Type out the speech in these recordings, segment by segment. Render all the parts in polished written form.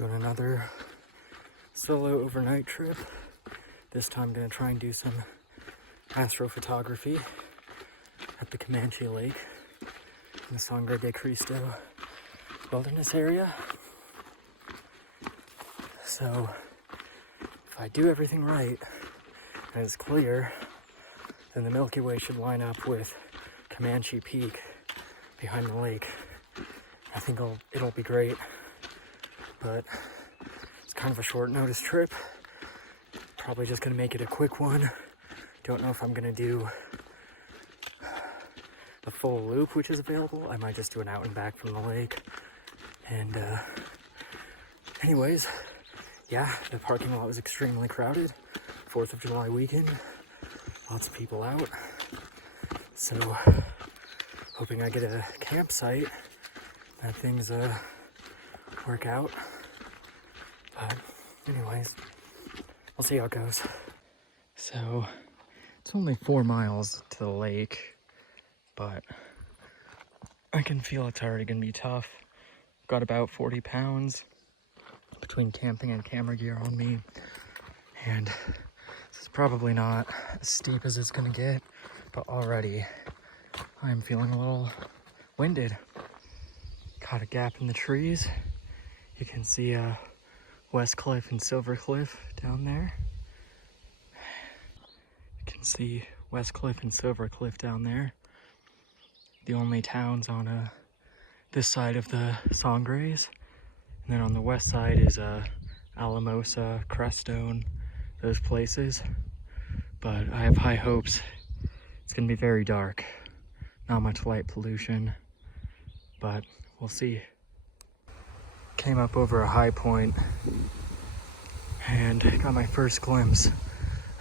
Doing another solo overnight trip. This time I'm gonna try and do some astrophotography at the Comanche Lake in the Sangre De Cristo Wilderness area. So if I do everything right and it's clear, then the Milky Way should line up with Comanche Peak behind the lake. I think it'll be great, but it's kind of a short notice trip. Probably just gonna make it a quick one. Don't know if I'm gonna do a full loop, which is available. I might just do an out and back from the lake. And anyways, yeah, the parking lot was extremely crowded. 4th of July weekend, lots of people out. So hoping I get a campsite, that things work out. But anyways, we'll see how it goes. So it's only 4 miles to the lake, but I can feel it's already gonna be tough. Got about 40 pounds between camping and camera gear on me, and this is probably not as steep as it's gonna get, but already I'm feeling a little winded. Got a gap in the trees. You can see West Cliff and Silver Cliff down there. You can see West Cliff and Silver Cliff down there. The only towns on this side of the Sangres. And then on the west side is Alamosa, Crestone, those places. But I have high hopes. It's gonna be very dark. Not much light pollution, but we'll see. Came up over a high point and got my first glimpse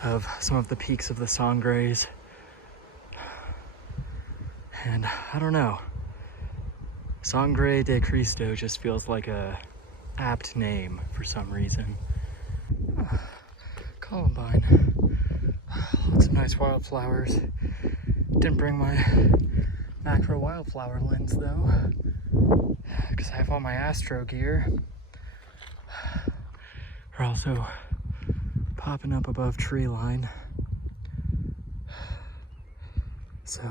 of some of the peaks of the Sangres. And I don't know, Sangre De Cristo just feels like a apt name for some reason. Columbine, lots of nice wildflowers. Didn't bring my macro wildflower lens though, because I have all my astro gear. We're also popping up above tree line. So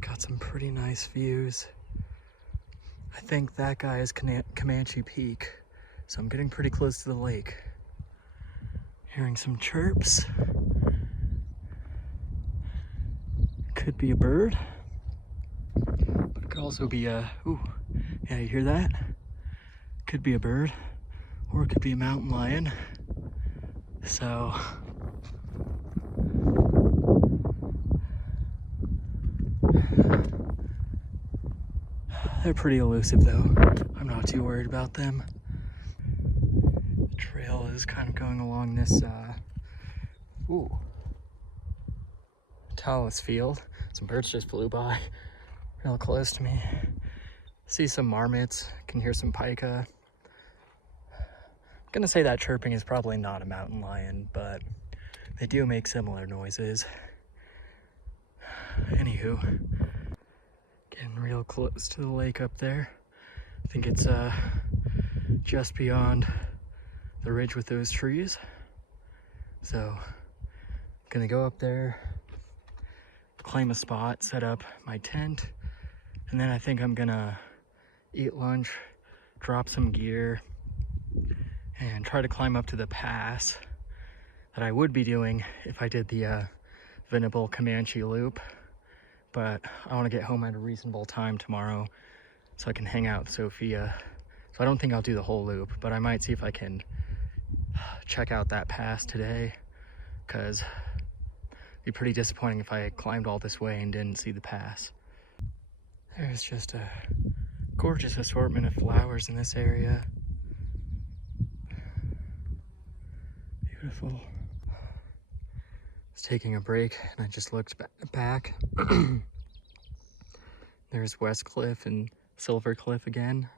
got some pretty nice views. I think that guy is Comanche Peak, so I'm getting pretty close to the lake. Hearing some chirps. Could be a bird, but it could also be a, ooh, yeah, you hear that? Could be a bird, or it could be a mountain lion. So they're pretty elusive though. I'm not too worried about them. The trail is kind of going along this, talus field. Some birds just flew by real close to me. See some marmots, can hear some pika. I'm gonna say that chirping is probably not a mountain lion, but they do make similar noises. Anywho, getting real close to the lake up there. I think it's just beyond the ridge with those trees. So I'm gonna go up there, claim a spot, set up my tent, and then I think I'm gonna eat lunch, drop some gear, and try to climb up to the pass that I would be doing if I did the Venable Comanche loop. But I want to get home at a reasonable time tomorrow so I can hang out with Sophia. So I don't think I'll do the whole loop, but I might see if I can check out that pass today, because it'd be pretty disappointing if I climbed all this way and didn't see the pass. There's just a gorgeous assortment of flowers in this area. Beautiful. I was taking a break and I just looked back. There's West Cliff and Silver Cliff again.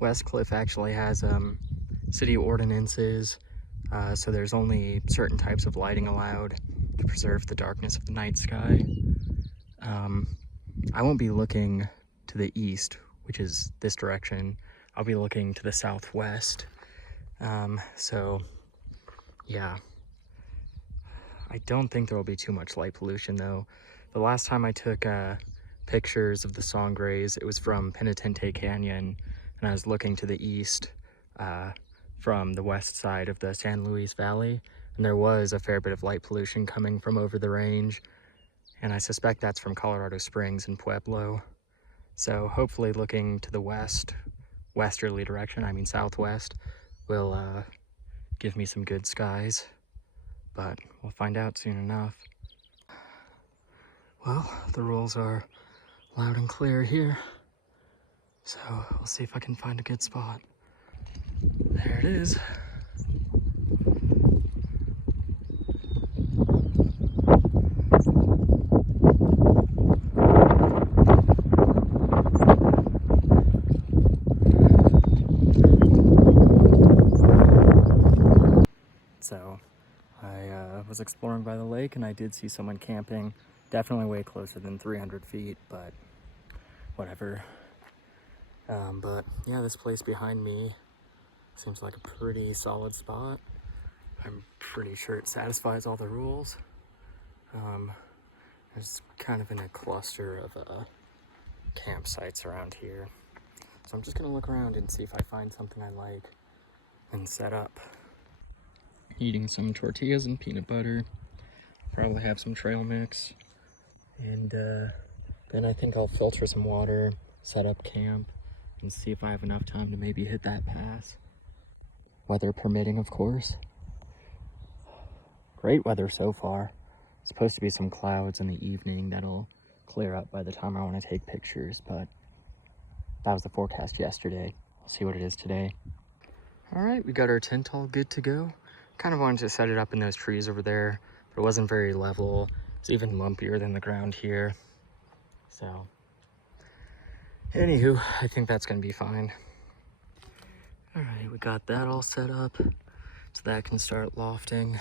West Cliff actually has city ordinances, so there's only certain types of lighting allowed to preserve the darkness of the night sky. I won't be looking to the east which is this direction, I'll be looking to the southwest. So yeah, I don't think there will be too much light pollution though. The last time I took pictures of the Sangres, it was from Penitente Canyon, and I was looking to the east from the west side of the San Luis Valley, and there was a fair bit of light pollution coming from over the range, and I suspect that's from Colorado Springs and Pueblo. So hopefully looking to the westerly direction, I mean southwest, will give me some good skies, but we'll find out soon enough. Well, the rules are loud and clear here, so we'll see if I can find a good spot. There it is. So I was exploring by the lake and I did see someone camping, definitely way closer than 300 feet, but whatever. But yeah, this place behind me seems like a pretty solid spot. I'm pretty sure it satisfies all the rules. There's kind of in a cluster of campsites around here. So I'm just gonna look around and see if I find something I like and set up. Eating some tortillas and peanut butter. Probably have some trail mix. And then I think I'll filter some water, set up camp, and see if I have enough time to maybe hit that pass. Weather permitting, of course. Great weather so far. It's supposed to be some clouds in the evening that'll clear up by the time I want to take pictures, but that was the forecast yesterday. We'll see what it is today. All right, we got our tent all good to go. Kind of wanted to set it up in those trees over there, but it wasn't very level. It's even lumpier than the ground here. So, anywho, I think that's gonna be fine. All right, we got that all set up so that I can start lofting.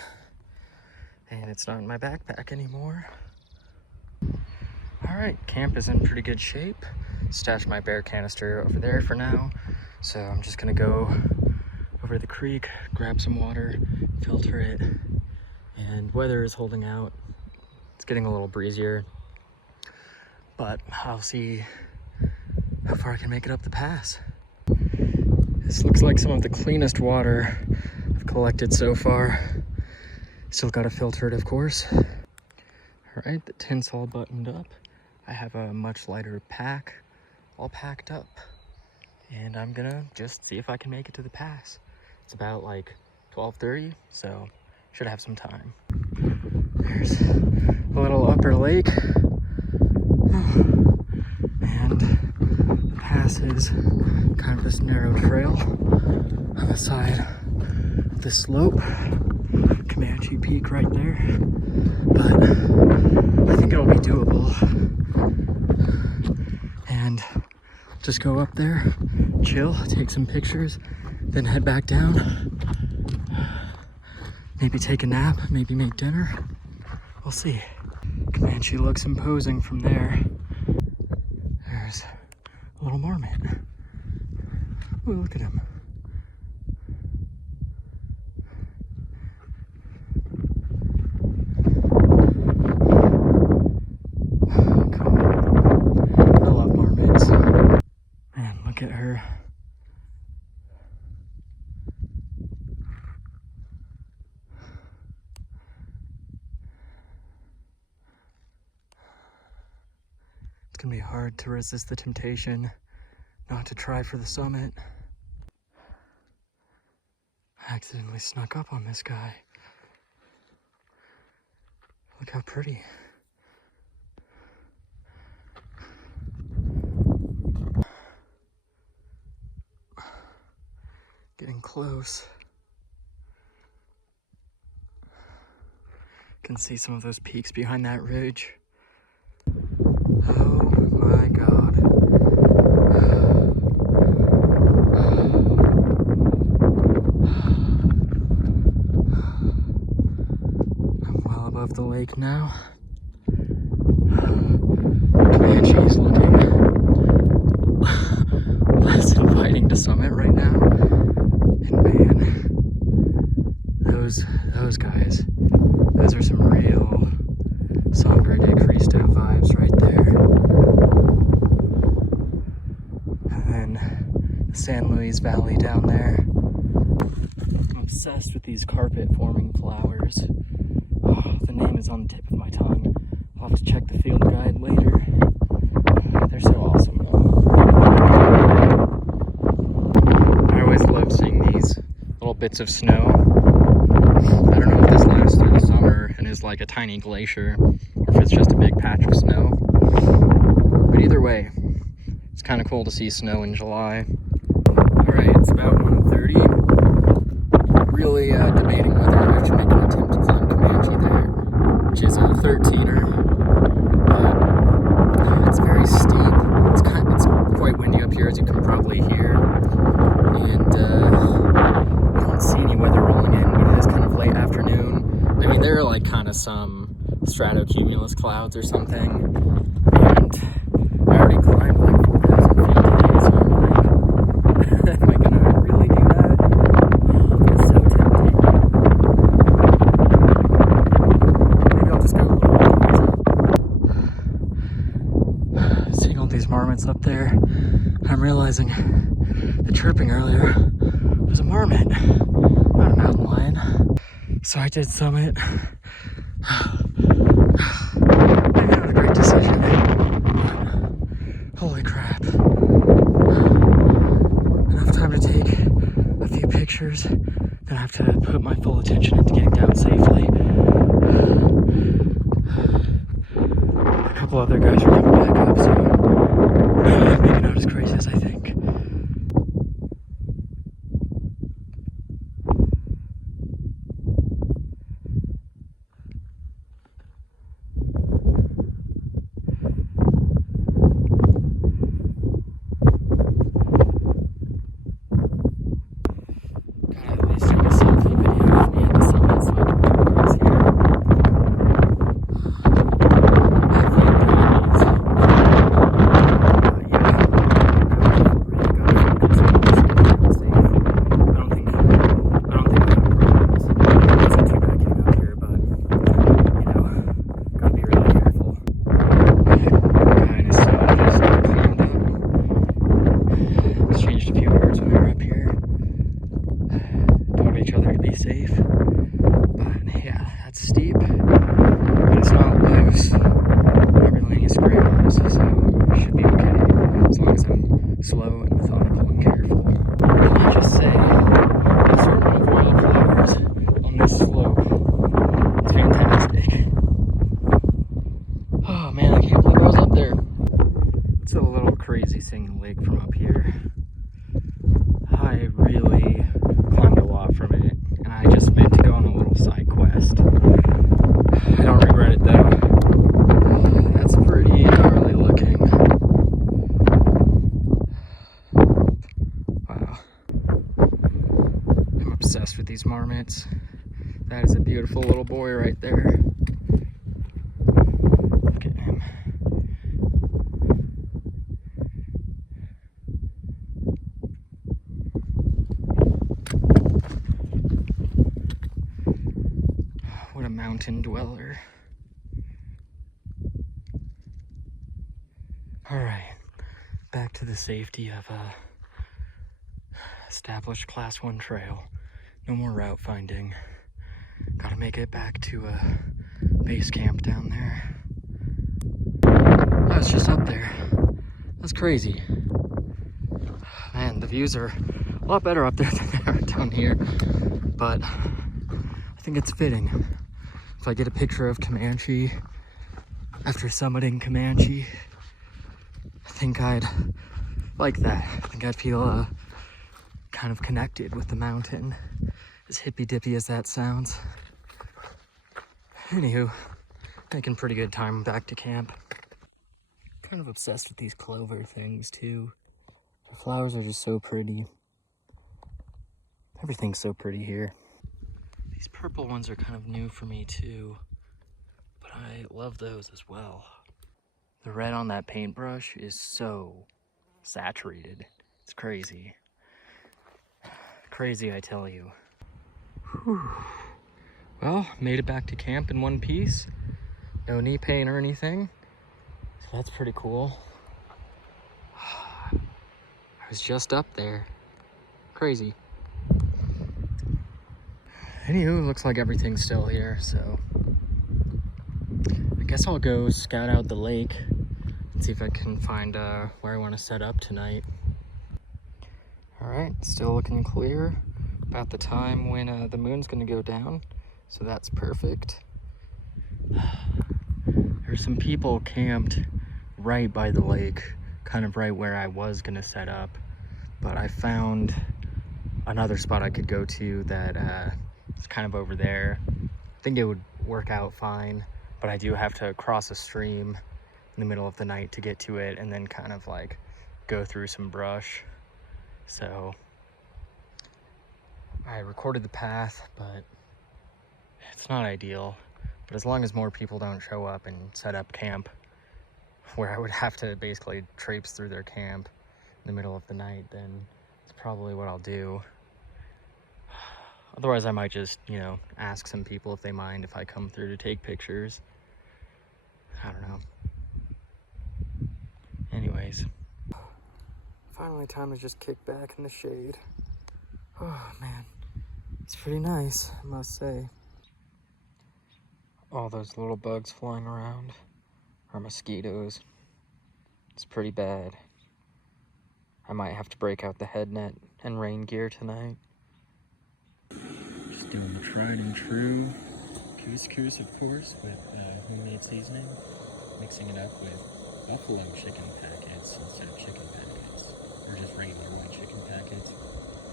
And it's not in my backpack anymore. All right, camp is in pretty good shape. Stashed my bear canister over there for now. So I'm just gonna go over the creek, grab some water, filter it, and weather is holding out. It's getting a little breezier, but I'll see how far I can make it up the pass. This looks like some of the cleanest water I've collected so far. Still gotta filter it, of course. All right, the tent's all buttoned up. I have a much lighter pack all packed up, and I'm gonna just see if I can make it to the pass. It's about like 12:30, so should have some time. There's a little upper lake, and the pass is kind of this narrow trail on the side of the slope. Comanche Peak right there, but I think it'll be doable. And just go up there, chill, take some pictures, then head back down. Maybe take a nap, maybe make dinner. We'll see. Comanche looks imposing from there. There's a little marmot. Ooh, look at him. Look at her. It's gonna be hard to resist the temptation not to try for the summit. I accidentally snuck up on this guy. Look how pretty. Getting close. Can see some of those peaks behind that ridge. Oh my God. I'm well above the lake now. Comanche is looking the summit right now. And man, those guys, those are some real Sangre De Cristo vibes right there. And then the San Luis Valley down there. I'm obsessed with these carpet forming flowers. Oh, the name is on the tip of my tongue. I'll have to check the field guide later. They're so awesome. I always love seeing these little bits of snow. I don't know if this lasts through the summer and is like a tiny glacier, or if it's just a big patch of snow. But either way, it's kind of cool to see snow in July. Alright, it's about 1:30. Really debating whether I should make an attempt to climb Comanche there, which is a 13er. It's very steep. It's quite windy up here, as you can probably hear. And I don't see any weather rolling in, but it is kind of late afternoon. I mean, there are like kind of some stratocumulus clouds or something. And I already climbed like 4,000 feet today, so I'm like, am I gonna really do that? Oh, it's so tempting. Maybe I'll just go a little bit. Seeing all these marmots up there, I'm realizing the chirping earlier was a marmot, not a mountain lion. So I did summit. Maybe not a great decision, but holy crap. Enough time to take a few pictures, then I have to put my full attention into getting down safely. A couple other guys are coming back up, so maybe not as crazy as I think. Safe, but yeah, that's steep, but it's not loose. Not really any scrambles, so it should be okay as long as I'm slow and methodical and careful. Can I just say, the assortment of wildflowers on this slope is fantastic. Oh man, I can't believe I was up there. It's a little crazy seeing the lake from up here. I really climbed a lot from it. And I just meant to go on a little side quest. I don't regret it though. That's pretty gnarly looking. Wow. I'm obsessed with these marmots. That is a beautiful little boy right there. Look at him. What a mountain dweller. Alright, back to the safety of a established class 1 trail. No more route finding. Gotta make it back to a base camp down there. I was just up there. That's crazy. Man, the views are a lot better up there than they are down here. But I think it's fitting. If I get a picture of Comanche after summiting Comanche, I think I'd like that. I think I'd feel kind of connected with the mountain, as hippy-dippy as that sounds. Anywho, making pretty good time back to camp. Kind of obsessed with these clover things too. The flowers are just so pretty. Everything's so pretty here. These purple ones are kind of new for me too, but I love those as well. The red on that paintbrush is so saturated. It's crazy. crazy, I tell you. Whew. Well, made it back to camp in one piece. No knee pain or anything. So that's pretty cool. I was just up there. Crazy. Anywho, looks like everything's still here, so I guess I'll go scout out the lake and see if I can find where I want to set up tonight. All right, still looking clear. About the time when the moon's gonna go down, so that's perfect. There's some people camped right by the lake, kind of right where I was gonna set up, but I found another spot I could go to that is kind of over there. I think it would work out fine, but I do have to cross a stream in the middle of the night to get to it, and then kind of like go through some brush. So I recorded the path, but it's not ideal. But as long as more people don't show up and set up camp where I would have to basically traipse through their camp in the middle of the night, then it's probably what I'll do. Otherwise, I might just, you know, ask some people if they mind if I come through to take pictures. I don't know. Anyways. Finally, time to just kick back in the shade. Oh, man. It's pretty nice, I must say. All those little bugs flying around are mosquitoes. It's pretty bad. I might have to break out the head net and rain gear tonight. Just doing the tried and true couscous, of course, with homemade seasoning. Mixing it up with buffalo chicken packets instead of chicken packets, or just regular white chicken packets.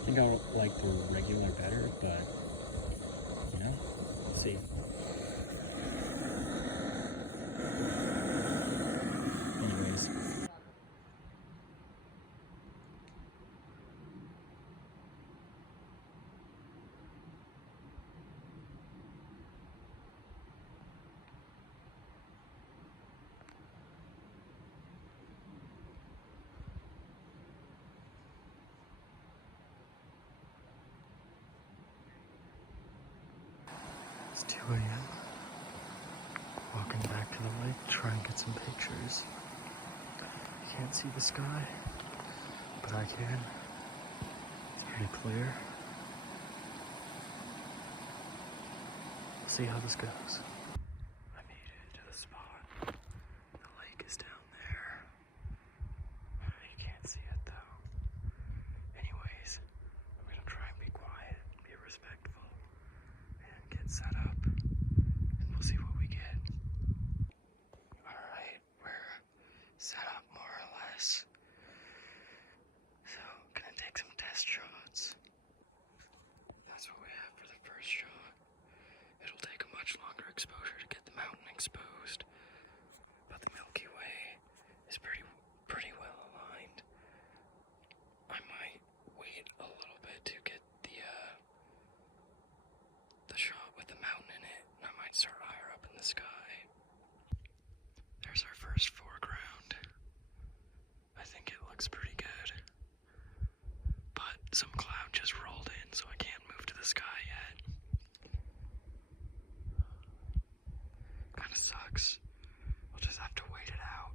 I think I like the regular better, but you know, let's see. Anyways. It's 2 a.m. Walking back to the lake to try and get some pictures. You can't see the sky, but I can. It's pretty clear. We'll see how this goes. I made it to the spot. The lake is down there. You can't see it though. Anyways, I'm gonna try and be quiet, be respectful, and get set up. And we'll see what we get. Alright, we're set up more or less. So, gonna take some test shots. That's what we have for the first shot. It'll take a much longer exposure to get the mountain exposed, but the Milky Way is pretty well aligned. I might wait a little bit to get the shot with the mountain in it, and I might start higher up in the sky. There's our first foreground. I think it looks pretty good, but some cloud just rolled in, so I can't move to the sky yet. Kinda sucks. We'll just have to wait it out.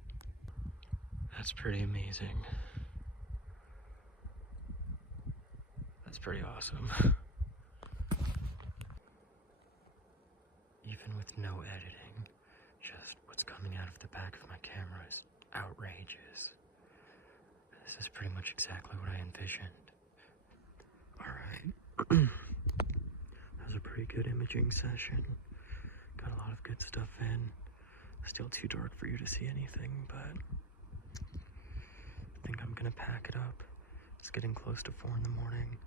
That's pretty amazing. That's pretty awesome. Even with no editing, just what's coming out of the back of my camera is outrageous. This is pretty much exactly what I envisioned. Alright. That was a pretty good imaging session. Got a lot of good stuff in. Still too dark for you to see anything, but I think I'm gonna pack it up. It's getting close to 4 in the morning.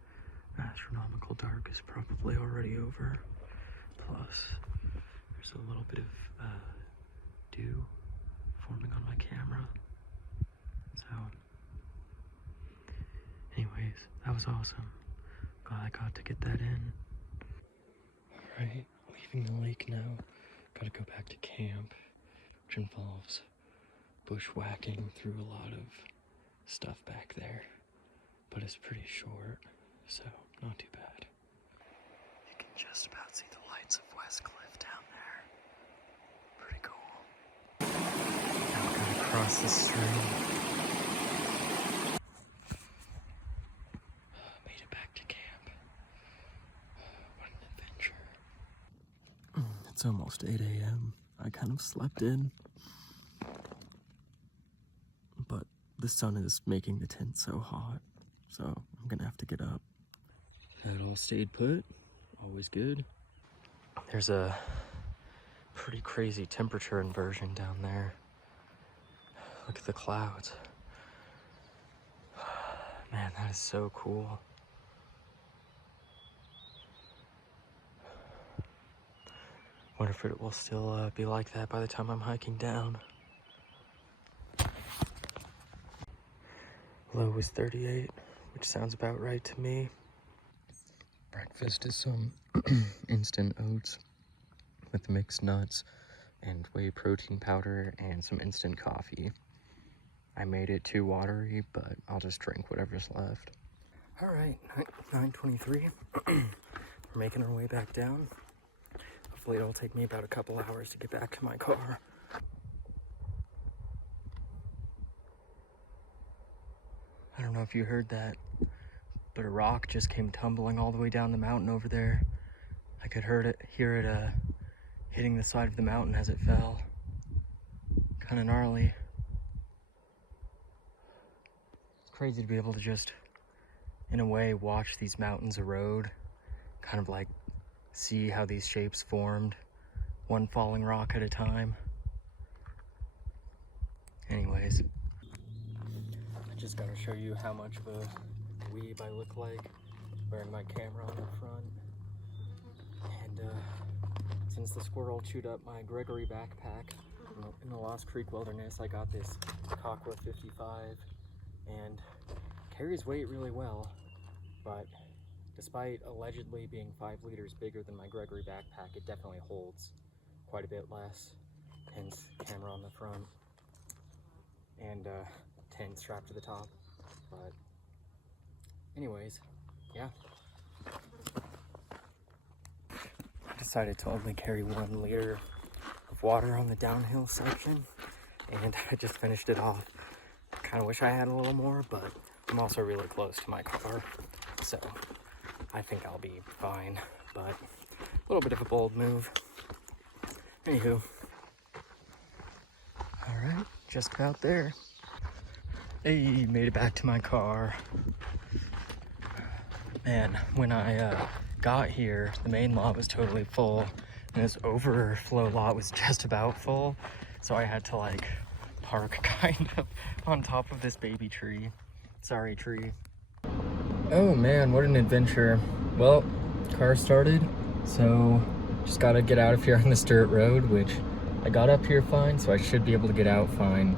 Astronomical dark is probably already over. Plus, there's a little bit of dew forming on my camera. So, anyways, that was awesome. Glad I got to get that in. Alright, leaving the lake now. Gotta go back to camp, which involves bushwhacking through a lot of stuff back there. But it's pretty short, so not too bad. You can just about see the lights of West Cliff down there. Pretty cool. Now we're gonna cross the stream. Made it back to camp. What an adventure. It's almost 8 a.m. I kind of slept in, but the sun is making the tent so hot, so I'm gonna have to get up. It all stayed put, always good. There's a pretty crazy temperature inversion down there. Look at the clouds. Man, that is so cool. Wonder if it will still be like that by the time I'm hiking down. Low was 38, which sounds about right to me. Breakfast is some instant oats with mixed nuts and whey protein powder and some instant coffee. I made it too watery, but I'll just drink whatever's left. All right, 9:23. We're making our way back down. Hopefully it'll take me about a couple hours to get back to my car. I don't know if you heard that, but a rock just came tumbling all the way down the mountain over there. I could hear it hitting the side of the mountain as it fell. Kind of gnarly. It's crazy to be able to just, in a way, watch these mountains erode, kind of like see how these shapes formed, one falling rock at a time. Anyways, I just gotta show you how much of a weeb I look like wearing my camera on the front. And since the squirrel chewed up my Gregory backpack in the Lost Creek Wilderness, I got this Cockwa 55 and carries weight really well, but despite allegedly being 5 liters bigger than my Gregory backpack, it definitely holds quite a bit less. Hence, camera on the front and tent strapped to the top. But anyways, yeah. I decided to only carry 1 liter of water on the downhill section, and I just finished it off. I kind of wish I had a little more, but I'm also really close to my car, so I think I'll be fine, but a little bit of a bold move. Anywho. All right, just about there. Hey, made it back to my car. Man, when I got here, the main lot was totally full, and this overflow lot was just about full, so I had to like park kind of on top of this baby tree. Sorry, tree. Oh man, what an adventure. Well, car started, so just gotta get out of here on this dirt road, which I got up here fine, so I should be able to get out fine.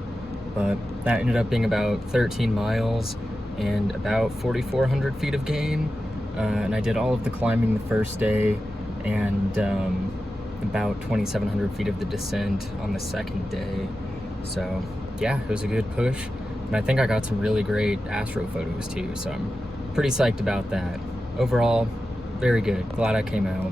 But that ended up being about 13 miles and about 4,400 feet of gain. And I did all of the climbing the first day and about 2,700 feet of the descent on the second day. So yeah, it was a good push. And I think I got some really great astro photos too, so I'm pretty psyched about that. Overall, very good. Glad I came out.